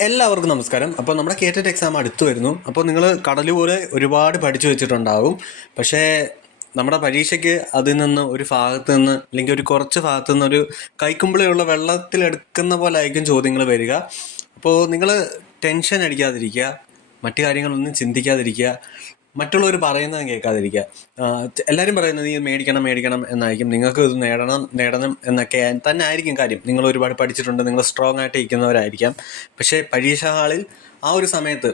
എല്ലാവർക്കും നമസ്കാരം. അപ്പോൾ നമ്മുടെ കേറ്ററ്റ് എക്സാം അടുത്ത് വരുന്നു. അപ്പോൾ നിങ്ങൾ കടൽ പോലെ ഒരുപാട് പഠിച്ചു വെച്ചിട്ടുണ്ടാകും പക്ഷേ നമ്മുടെ പരീക്ഷയ്ക്ക് അതിൽ നിന്ന് ഒരു ഭാഗത്ത് നിന്ന് അല്ലെങ്കിൽ ഒരു കുറച്ച് ഭാഗത്ത് നിന്ന് ഒരു കൈക്കുമ്പിളിയുള്ള വെള്ളത്തിലെടുക്കുന്ന പോലെ ആയിരിക്കും ചോദ്യങ്ങൾ വരിക. അപ്പോൾ നിങ്ങൾ ടെൻഷൻ അടിക്കാതിരിക്കുക. മറ്റു കാര്യങ്ങളൊന്നും ചിന്തിക്കാതിരിക്കുക. മറ്റുള്ളവർ പറയുന്നത് കേൾക്കാതിരിക്കുക. എല്ലാവരും പറയുന്നത് നീ മേടിക്കണം മേടിക്കണം എന്നായിരിക്കും. നിങ്ങൾക്ക് ഇത് നേടണം നേടണം എന്നൊക്കെ തന്നെ ആയിരിക്കും കാര്യം. നിങ്ങൾ ഒരുപാട് പഠിച്ചിട്ടുണ്ട് നിങ്ങൾ സ്ട്രോങ് ആയിട്ട് ഇരിക്കുന്നവരായിരിക്കാം. പക്ഷേ പരീക്ഷ ഹാളിൽ ആ ഒരു സമയത്ത്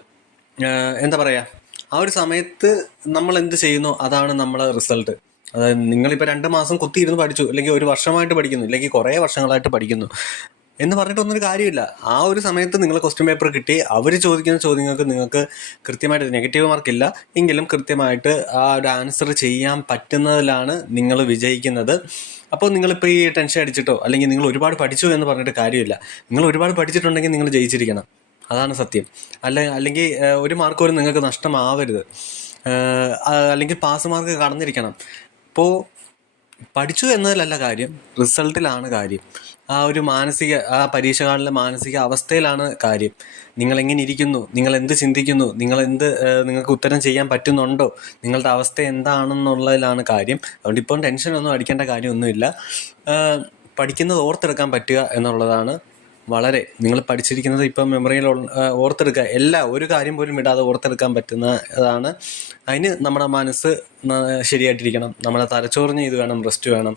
എന്താ പറയുക ആ ഒരു സമയത്ത് നമ്മൾ എന്ത് ചെയ്യുന്നു? അതാണ് നമ്മളെ റിസൾട്ട് അതായത് നിങ്ങളിപ്പോൾ രണ്ട് മാസം കുത്തിയിരുന്ന് പഠിച്ചു അല്ലെങ്കിൽ ഒരു വർഷമായിട്ട് പഠിക്കുന്നു അല്ലെങ്കിൽ കുറേ വർഷങ്ങളായിട്ട് പഠിക്കുന്നു. എന്ന് പറഞ്ഞിട്ട് ഒന്നൊരു കാര്യമില്ല. ആ ഒരു സമയത്ത് നിങ്ങൾ ക്വസ്റ്റ്യൻ പേപ്പർ കിട്ടി. അവർ ചോദിക്കുന്ന ചോദ്യങ്ങൾക്ക് നിങ്ങൾക്ക് കൃത്യമായിട്ട് നെഗറ്റീവ് മാർക്കില്ല എങ്കിലും കൃത്യമായിട്ട് ആ ഒരു ആൻസർ ചെയ്യാൻ പറ്റുന്നതിലാണ് നിങ്ങൾ വിജയിക്കുന്നത്. അപ്പോൾ നിങ്ങളിപ്പോൾ ഈ ടെൻഷൻ അടിച്ചിട്ടോ അല്ലെങ്കിൽ നിങ്ങൾ ഒരുപാട് പഠിച്ചു എന്ന് പറഞ്ഞിട്ട് കാര്യമില്ല. നിങ്ങൾ ഒരുപാട് പഠിച്ചിട്ടുണ്ടെങ്കിൽ നിങ്ങൾ ജയിച്ചിരിക്കണം. അതാണ് സത്യം. അല്ല അല്ലെങ്കിൽ ഒരു മാർക്ക് പോലും നിങ്ങൾക്ക് നഷ്ടമാവരുത്. അല്ലെങ്കിൽ പാസ് മാർക്ക് കടന്നിരിക്കണം. ഇപ്പോൾ പഠിച്ചു എന്നതിലല്ല കാര്യം റിസൾട്ടിലാണ് കാര്യം. ആ ഒരു മാനസിക ആ പരീക്ഷകളിലെ മാനസിക അവസ്ഥയിലാണ് കാര്യം. നിങ്ങൾ എങ്ങനെ ഇരിക്കുന്നു? നിങ്ങൾ എന്ത് ചിന്തിക്കുന്നു? നിങ്ങൾ എന്ത് നിങ്ങൾക്ക് ഉത്തരം ചെയ്യാൻ പറ്റുന്നുണ്ടോ? നിങ്ങളുടെ അവസ്ഥ എന്താണെന്നുള്ളതിലാണ് കാര്യം. അതുകൊണ്ട് ഇപ്പം ടെൻഷനൊന്നും അടിക്കേണ്ട കാര്യമൊന്നുമില്ല. പഠിക്കുന്നത് ഓർത്തെടുക്കാൻ പറ്റുക എന്നുള്ളതാണ് വളരെ നിങ്ങൾ പഠിച്ചിരിക്കുന്നത് ഇപ്പം മെമ്മറിയിൽ ഓർത്തെടുക്കുക എല്ലാ ഒരു കാര്യം പോലും ഇടാതെ ഓർത്തെടുക്കാൻ പറ്റുന്നതാണ്. അതിന് നമ്മുടെ മനസ്സ് ശരിയായിട്ടിരിക്കണം. നമ്മുടെ തലച്ചോറിന് ഇത് വേണം റെസ്റ്റ് വേണം.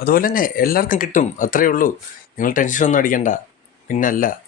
അതുപോലെ തന്നെ എല്ലാവർക്കും കിട്ടും. അത്രയേ ഉള്ളൂ. നിങ്ങൾ ടെൻഷനൊന്നും അടിക്കണ്ട. പിന്നല്ല.